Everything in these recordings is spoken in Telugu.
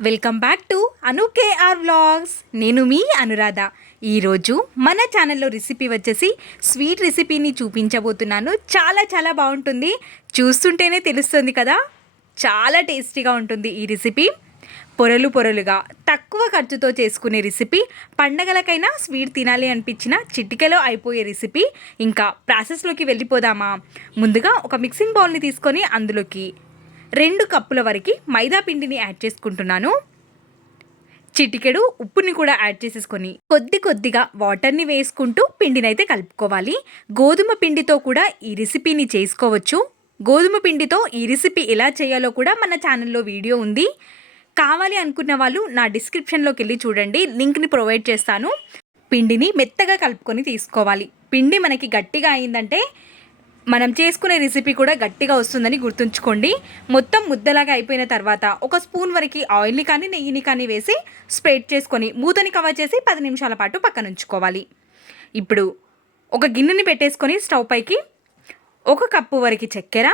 Welcome back to Anu KR vlogs. నేను మీ అనురాధ. ఈరోజు మన ఛానల్లో రెసిపీ వచ్చేసి స్వీట్ రెసిపీని చూపించబోతున్నాను. చాలా చాలా బాగుంటుంది. చూస్తుంటేనే తెలుస్తుంది కదా? చాలా టేస్టీగా ఉంటుంది ఈ రెసిపీ. పొరలు పొరలుగా తక్కువ ఖర్చుతో చేసుకునే రెసిపీ పండగలకైనా స్వీట్ తినాలి అనిపించిన చిటికెలో అయిపోయే రెసిపీ. ఇంకా ప్రాసెస్లోకి వెళ్ళిపోదామా? ముందుగా ఒక మిక్సింగ్ బౌల్ని తీసుకొని అందులోకి రెండు కప్పుల వరకు మైదా పిండిని యాడ్ చేసుకుంటున్నాను. చిటికెడు ఉప్పుని కూడా యాడ్ చేసేసుకొని కొద్ది కొద్దిగా వాటర్ని వేసుకుంటూ పిండిని అయితే కలుపుకోవాలి. గోధుమ పిండితో కూడా ఈ రెసిపీని చేసుకోవచ్చు. గోధుమ పిండితో ఈ రెసిపీ ఎలా చేయాలో కూడా మన ఛానల్లో వీడియో ఉంది. కావాలి అనుకున్న వాళ్ళు నా డిస్క్రిప్షన్లోకి వెళ్ళి చూడండి లింక్ని ప్రొవైడ్ చేస్తాను. పిండిని మెత్తగా కలుపుకొని తీసుకోవాలి. పిండి మనకి గట్టిగా అయిందంటే మనం చేసుకునే రెసిపీ కూడా గట్టిగా వస్తుందని గుర్తుంచుకోండి. మొత్తం ముద్దలాగా అయిపోయిన తర్వాత ఒక స్పూన్ వరకు ఆయిల్ని కానీ నెయ్యిని కానీ వేసి స్ప్రెడ్ చేసుకొని మూతని కవర్ చేసి పది నిమిషాల పాటు పక్కన ఉంచుకోవాలి. ఇప్పుడు ఒక గిన్నెని పెట్టేసుకొని స్టవ్ పైకి ఒక కప్పు వరకు చక్కెర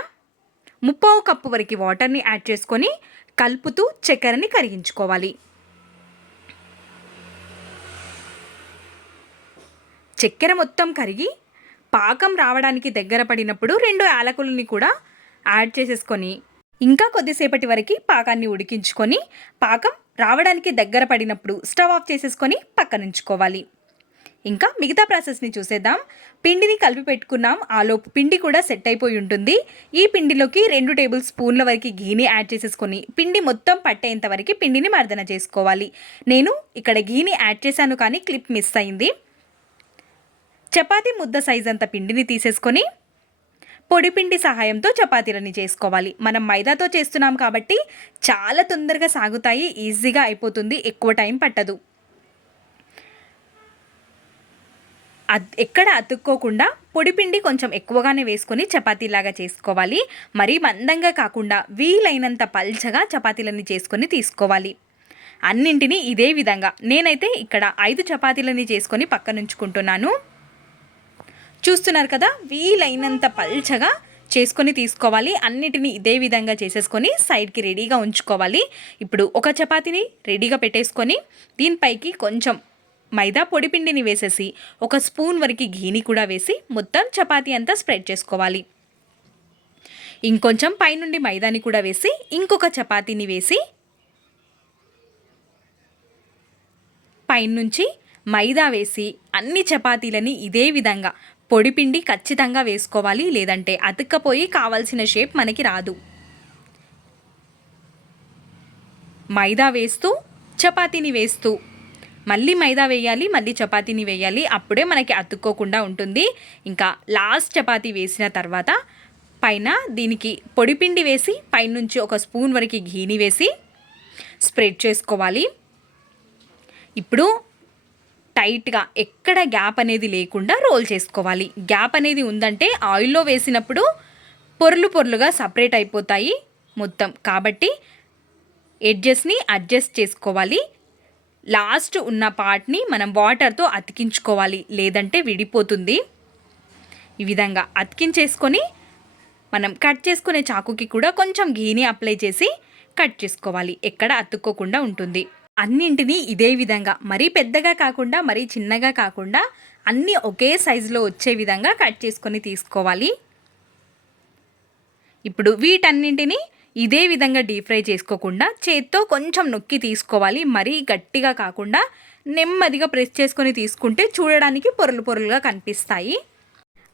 ముప్పావు కప్పు వరకు వాటర్ని యాడ్ చేసుకొని కలుపుతూ చక్కెరని కరిగించుకోవాలి. చక్కెర మొత్తం కరిగి పాకం రావడానికి దగ్గర పడినప్పుడు రెండు యాలకులని కూడా యాడ్ చేసేసుకొని ఇంకా కొద్దిసేపటి వరకు పాకాన్ని ఉడికించుకొని పాకం రావడానికి దగ్గర పడినప్పుడు స్టవ్ ఆఫ్ చేసేసుకొని పక్కనుంచుకోవాలి ఇంకా మిగతా ప్రాసెస్ని చూసేద్దాం. పిండిని కలిపి పెట్టుకున్నాం. ఆలోపు పిండి కూడా సెట్ అయిపోయి ఉంటుంది. ఈ పిండిలోకి రెండు టేబుల్ స్పూన్ల వరకు గీని యాడ్ చేసేసుకొని పిండి మొత్తం పట్టేంత వరకు పిండిని మర్దన చేసుకోవాలి. నేను ఇక్కడ గీని యాడ్ చేశాను కానీ క్లిప్ మిస్ అయింది. చపాతీ ముద్ద సైజ్ అంత పిండిని తీసేసుకొని పొడిపిండి సహాయంతో చపాతీలని చేసుకోవాలి. మనం మైదాతో చేస్తున్నాం కాబట్టి చాలా తొందరగా సాగుతాయి ఈజీగా అయిపోతుంది ఎక్కువ టైం పట్టదు. అద్ ఎక్కడ అతుక్కోకుండా పొడిపిండి కొంచెం ఎక్కువగానే వేసుకొని చపాతీలాగా చేసుకోవాలి. మరీ మందంగా కాకుండా వీలైనంత పల్చగా చపాతీలని చేసుకొని తీసుకోవాలి. అన్నింటినీ ఇదే విధంగా. నేనైతే ఇక్కడ ఐదు చపాతీలని చేసుకొని పక్కనుంచుకుంటున్నాను. చూస్తున్నారు కదా వీలైనంత పల్చగా చేసుకొని తీసుకోవాలి. అన్నిటిని ఇదే విధంగా చేసేసుకొని సైడ్కి రెడీగా ఉంచుకోవాలి. ఇప్పుడు ఒక చపాతీని రెడీగా పెట్టేసుకొని దీనిపైకి కొంచెం మైదా పొడిపిండిని వేసేసి ఒక స్పూన్ వరకు ఘీని కూడా వేసి మొత్తం చపాతీ అంతా స్ప్రెడ్ చేసుకోవాలి. ఇంకొంచెం పైనుండి మైదాని కూడా వేసి ఇంకొక చపాతీని వేసి పైనుంచి మైదా వేసి అన్ని చపాతీలని ఇదే విధంగా పొడిపిండి ఖచ్చితంగా వేసుకోవాలి లేదంటే అతుక్కపోయి కావాల్సిన షేప్ మనకి రాదు. మైదా వేస్తూ చపాతీని వేస్తూ మళ్ళీ మైదా వేయాలి మళ్ళీ చపాతీని వేయాలి అప్పుడే మనకి అతుక్కోకుండా ఉంటుంది. ఇంకా లాస్ట్ చపాతీ వేసిన తర్వాత పైన దీనికి పొడిపిండి వేసి పైనుంచి ఒక స్పూన్ వరకు ఘీని వేసి స్ప్రెడ్ చేసుకోవాలి. ఇప్పుడు టైట్గా ఎక్కడ గ్యాప్ అనేది లేకుండా రోల్ చేసుకోవాలి. గ్యాప్ అనేది ఉందంటే ఆయిల్లో వేసినప్పుడు పొర్లు పొరలుగా సపరేట్ అయిపోతాయి మొత్తం. కాబట్టి ఎడ్జెస్ని అడ్జస్ట్ చేసుకోవాలి. లాస్ట్ ఉన్న పార్ట్ని మనం వాటర్తో అతికించుకోవాలి. లేదంటే విడిపోతుంది. ఈ విధంగా అతికించేసుకొని మనం కట్ చేసుకునే చాకుకి కూడా కొంచెం ఘీని అప్లై చేసి కట్ చేసుకోవాలి. ఎక్కడ అతుక్కోకుండా ఉంటుంది. అన్నింటినీ ఇదే విధంగా మరీ పెద్దగా కాకుండా మరీ చిన్నగా కాకుండా అన్నీ ఒకే సైజులో వచ్చే విధంగా కట్ చేసుకొని తీసుకోవాలి. ఇప్పుడు వీటన్నింటినీ ఇదే విధంగా డీప్ ఫ్రై చేసుకోకుండా చేత్తో కొంచెం నొక్కి తీసుకోవాలి. మరీ గట్టిగా కాకుండా నెమ్మదిగా ప్రెస్ చేసుకొని తీసుకుంటే చూడడానికి పొరలు పొరలుగా కనిపిస్తాయి.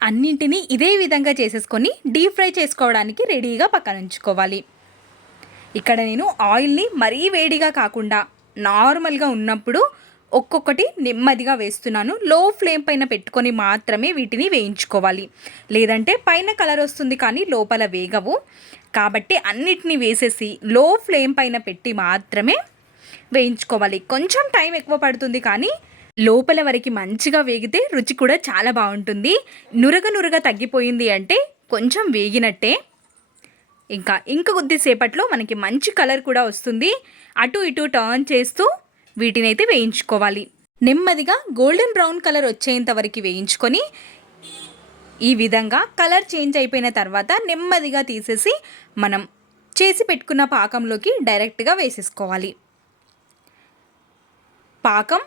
అన్నింటినీ ఇదే విధంగా చేసేసుకొని డీప్ ఫ్రై చేసుకోవడానికి రెడీగా పక్కన ఉంచుకోవాలి ఇక్కడ నేను ఆయిల్ని మరీ వేడిగా కాకుండా నార్మల్గా ఉన్నప్పుడు ఒక్కొక్కటి నెమ్మదిగా వేస్తున్నాను. లో ఫ్లేమ్ పైన పెట్టుకొని మాత్రమే వీటిని వేయించుకోవాలి. లేదంటే పైన కలర్ వస్తుంది కానీ లోపల వేగవు. కాబట్టి అన్నిటినీ వేసేసి లో ఫ్లేమ్ పైన పెట్టి మాత్రమే వేయించుకోవాలి. కొంచెం టైం ఎక్కువ పడుతుంది కానీ లోపల వరకు మంచిగా వేగితే రుచి కూడా చాలా బాగుంటుంది. నురగ నురగ తగ్గిపోయింది అంటే కొంచెం వేగినట్టే. ఇంకా ఇంక కొద్దిసేపట్లో మనకి మంచి కలర్ కూడా వస్తుంది. అటు ఇటు టర్న్ చేస్తూ వీటినైతే వేయించుకోవాలి. నెమ్మదిగా గోల్డెన్ బ్రౌన్ కలర్ వచ్చేంత వరకు వేయించుకొని ఈ విధంగా కలర్ చేంజ్ అయిపోయిన తర్వాత నెమ్మదిగా తీసేసి మనం చేసి పెట్టుకున్న పాకంలోకి డైరెక్ట్గా వేసేసుకోవాలి. పాకం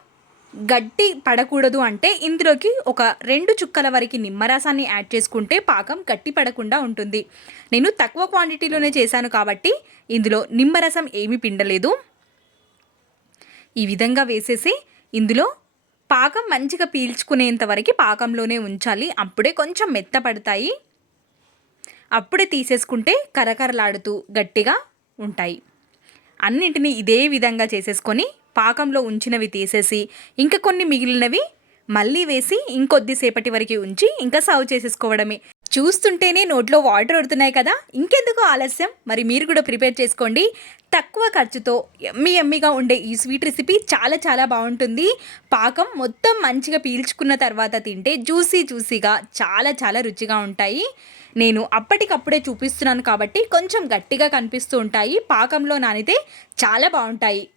గట్టి పడకూడదు అంటే ఇందులోకి ఒక రెండు చుక్కల వరకు నిమ్మరసాన్ని యాడ్ చేసుకుంటే పాకం గట్టి పడకుండా ఉంటుంది. నేను తక్కువ క్వాంటిటీలోనే చేశాను కాబట్టి ఇందులో నిమ్మరసం ఏమీ పిండలేదు. ఈ విధంగా వేసేసి ఇందులో పాకం మంచిగా పీల్చుకునేంత వరకు పాకంలోనే ఉంచాలి. అప్పుడే కొంచెం మెత్తపడతాయి అప్పుడే తీసేసుకుంటే కరకరలాడుతూ గట్టిగా ఉంటాయి. అన్నింటినీ ఇదే విధంగా చేసేసుకొని పాకంలో ఉంచినవి తీసేసి ఇంకా కొన్ని మిగిలినవి మళ్ళీ వేసి ఇంకొద్దిసేపటి వరకు ఉంచి ఇంకా సర్వ్ చేసేసుకోవడమే. చూస్తుంటేనే నోట్లో వాటర్ వడుతున్నాయి కదా? ఇంకెందుకు ఆలస్యం? మరి మీరు కూడా ప్రిపేర్ చేసుకోండి. తక్కువ ఖర్చుతో ఎమ్మి ఎమ్మిగా ఉండే ఈ స్వీట్ రెసిపీ చాలా చాలా బాగుంటుంది. పాకం మొత్తం మంచిగా పీల్చుకున్న తర్వాత తింటే జ్యూసీ జ్యూసీగా చాలా చాలా రుచిగా ఉంటాయి. నేను అప్పటికప్పుడే చూపిస్తున్నాను కాబట్టి కొంచెం గట్టిగా కనిపిస్తూ ఉంటాయి. పాకంలో నానితే చాలా బాగుంటాయి.